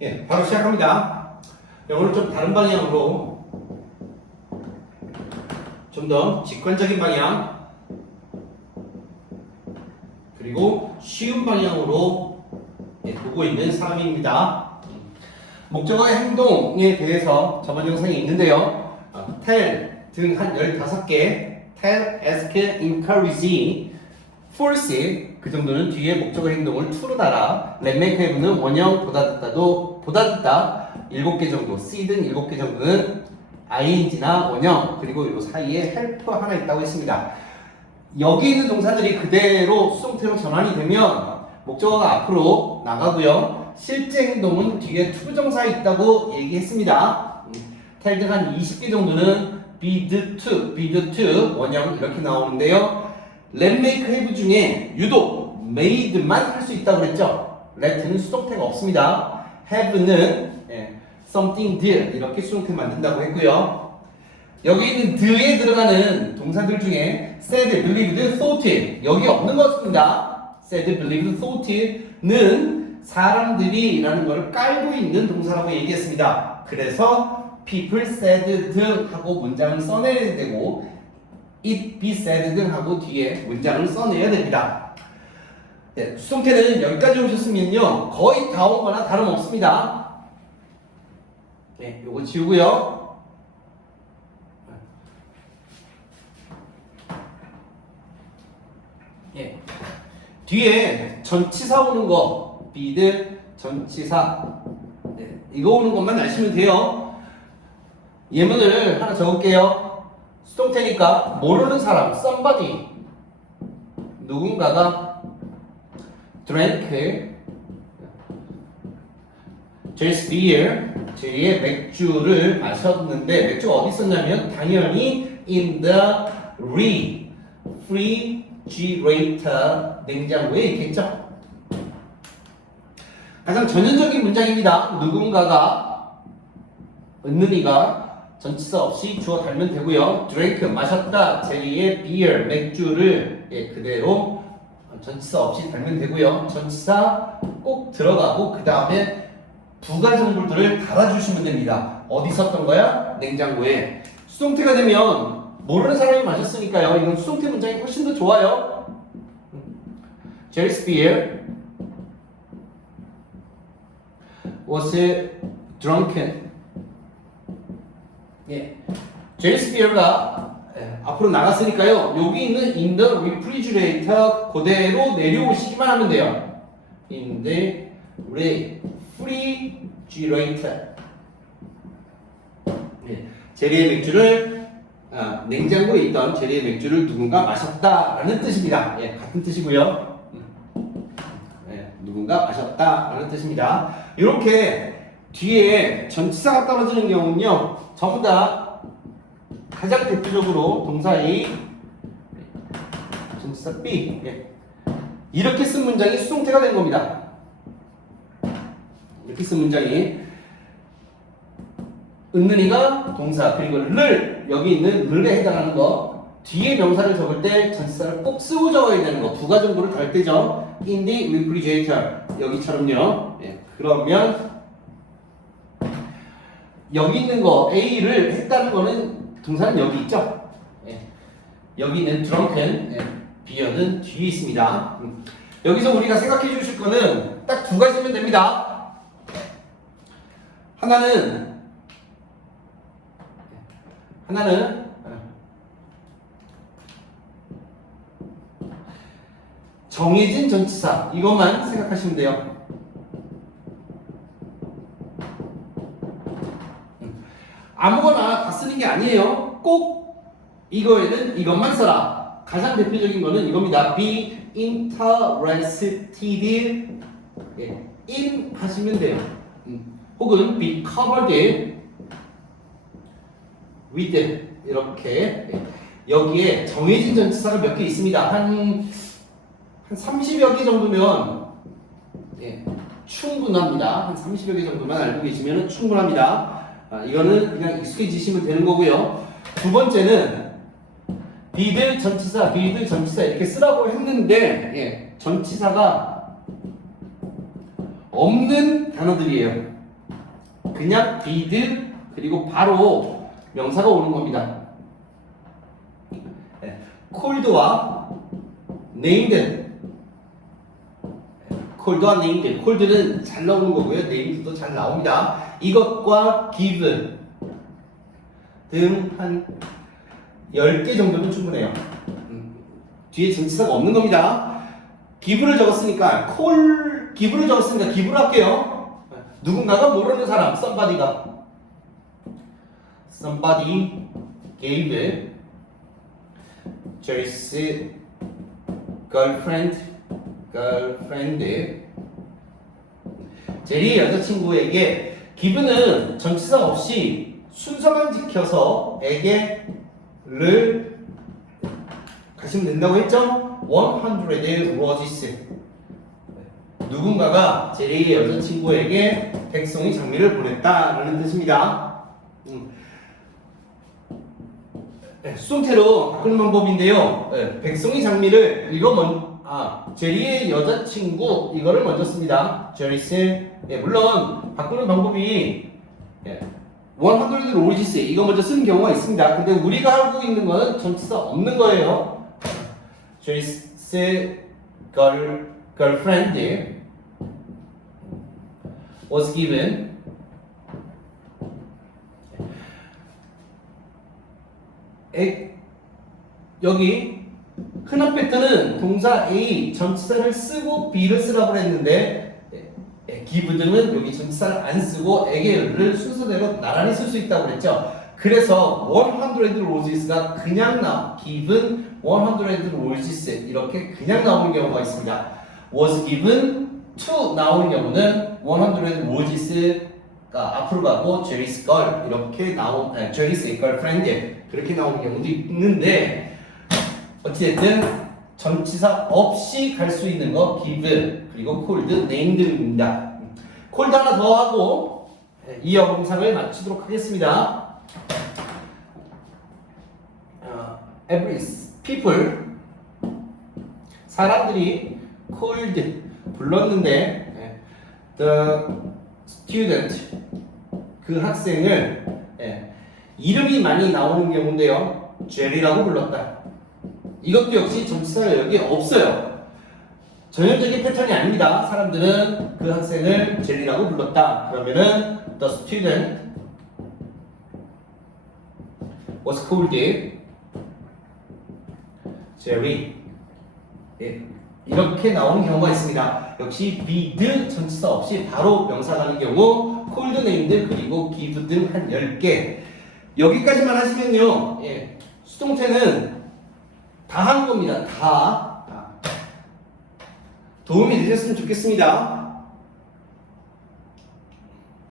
예, 바로 시작합니다. 예, 오늘 좀 다른 방향으로 좀 더 직관적인 방향 그리고 쉬운 방향으로 예, 보고 있는 사람입니다. 목적어의 행동에 대해서 저번 영상에 있는데요. 어, tell 등 한 15개 tell, ask, encourage, force 그 정도는 뒤에 목적어 행동을 to로 달아 make, have는 원형 보다 듣다도 보다 듣다 7개 정도 C 등 7개 정도는 ing나 원형 그리고 요 사이에 help 하나 있다고 했습니다. 여기 있는 동사들이 그대로 수동태로 전환이 되면 목적어가 앞으로 나가고요. 실제 행동은 뒤에 투부정사 있다고 얘기했습니다. 텔 등 한 20개 정도는 be the to, be the to 원형 이렇게 나오는데요. Make, have 중에 유독 made만 할 수 있다고 그랬죠. let는 수동태가 없습니다. have는 예, something did 이렇게 수동태 만든다고 했고요. 여기 있는 드에 들어가는 동사들 중에 said, believed, thought 여기 없는 것 같습니다. said, believed, thought는 사람들이라는 걸 깔고 있는 동사라고 얘기했습니다. 그래서 people said 등 하고 문장을 써내야 되고 it be said 등 하고 뒤에 문장을 써내야 됩니다. 네, 수동태는 여기까지 오셨으면요 거의 다 온 거나 다름없습니다. 네, 요거 지우고요. 예. 뒤에 전치사 오는 거, 비드 전치사. 네, 이거 오는 것만 아시면 돼요. 예문을 하나 적을게요. 수동태니까 모르는 사람, somebody. 누군가가 drank J's beer, 제의 맥주를 마셨는데 맥주가 어디 있었냐면 당연히 in the refrigerator 냉장고에 있겠죠. 가장 전형적인 문장입니다. 누군가가 은느리가 전치사 없이 주어 달면 되고요. drink 마셨다 제리의 beer 맥주를 예, 그대로 전치사 없이 달면 되고요. 전치사 꼭 들어가고 그 다음에 부가정물들을 달아주시면 됩니다. 어디 썼던 거야? 냉장고에. 수동태가 되면 모르는 사람이 마셨으니까요. 이건 수동태 문장이 훨씬 더 좋아요. Jerry's beer was drunken. 예. 제리스 비어가 예, 앞으로 나갔으니까요. 여기 있는 in the refrigerator 그대로 내려오시기만 하면 돼요. in the refrigerator. 예. 제리의 맥주를 아, 냉장고에 있던 제리의 맥주를 누군가 마셨다라는 뜻입니다. 예, 같은 뜻이고요. 음. 예, 누군가 마셨다라는 뜻입니다. 이렇게 뒤에 전치사가 떨어지는 경우는요, 전부 다 가장 대표적으로 동사 A, 전치사 B, 예. 이렇게 쓴 문장이 수동태가 된 겁니다. 이렇게 쓴 문장이 은는이가 동사 그리고 를 여기 있는 를에 해당하는 거 뒤에 명사를 적을 때 전치사를 꼭 쓰고 적어야 되는 거 부가 정보를 달 때죠. in the refrigerator 여기처럼요. 예. 그러면 여기 있는 거 A를 했다는 거는 동사는 여기 있죠. 예. 여기 있는 drunken 예. 비어는 뒤에 있습니다. 음. 여기서 우리가 생각해 주실 거는 딱 두 가지면 됩니다. 하나는 하나는 정해진 전치사 이것만 생각하시면 돼요. 아무거나 다 쓰는 게 아니에요. 꼭 이거에는 이것만 써라. 가장 대표적인 거는 이겁니다. Be interested 예, in 하시면 돼요. 음, 혹은 be covered with 이렇게 예, 여기에 정해진 전치사가 몇 개 있습니다. 한, 한 30여 개 정도면 예, 충분합니다. 한 30여 개 정도만 알고 계시면 충분합니다. 아, 이거는 그냥 익숙해지시면 되는 거고요. 두 번째는 비들 전치사, 비들 전치사 이렇게 쓰라고 했는데 예, 전치사가 없는 단어들이에요. 그냥 did 그리고 바로 명사가 오는 겁니다. 네, cold와 named cold는 잘 나오는 거고요. named도 잘 나옵니다. 이것과 give 등 한 10개 정도면 충분해요. 음, 뒤에 전치사가 없는 겁니다. 기부를 적었으니까 콜 기부를 적었으니까 기부를 할게요. 누군가가 모르는 사람 somebody가 somebody gave Joyce girlfriend girlfriend 제리의 여자친구에게 기부는 전치사 없이 순서만 지켜서 에게를 가시면 된다고 했죠? 100 roses 누군가가 제리의 여자친구에게 백송이 장미를 보냈다라는 뜻입니다. 음. 네, 수동태로 바꾸는 방법인데요. 네, 백송이 장미를 이거 먼, 아 제리의 여자친구 이거를 먼저 씁니다. 제리스 예, 물론 바꾸는 방법이 예, 100 roses 이거 먼저 쓰는 경우가 있습니다. 근데 우리가 하고 있는 거는 전치사 없는 거예요. 제리스 girl girlfriend was given 에, 여기 흔한 패턴은 동사 A 전치사를 쓰고 B를 쓰라고 했는데 에, 에, give 등은 여기 전치사를 안 쓰고 에게를 순서대로 나란히 쓸 수 있다고 그랬죠. 그래서 100 roses가 그냥 나 given 100 roses 이렇게 그냥 나오는 경우가 있습니다. was given to 나오는 경우는 100 roses가 앞으로 가고 Jerry's girl 이렇게 나온 아니, Jerry's girlfriend 그렇게 나오는 경우도 있는데 어찌됐든 전치사 없이 갈 수 있는 거 give 그리고 cold named입니다. cold 하나 더 하고 이 영상을 마치도록 하겠습니다. 어, every people 사람들이 called 불렀는데 예, the student 그 학생을 예, 이름이 많이 나오는 경우인데요 제리라고 불렀다 이것도 역시 전치사가 여기 없어요. 전형적인 패턴이 아닙니다. 사람들은 그 학생을 제리라고 불렀다. 그러면은 the student was called 제리 예, 이렇게 나오는 경우가 있습니다. 역시 the 전치사 없이 바로 명사 가는 경우 cold named 그리고 give 등 한 10개. 여기까지만 하시면요. 예, 수동태는 다한 겁니다. 다. 다. 도움이 되셨으면 좋겠습니다.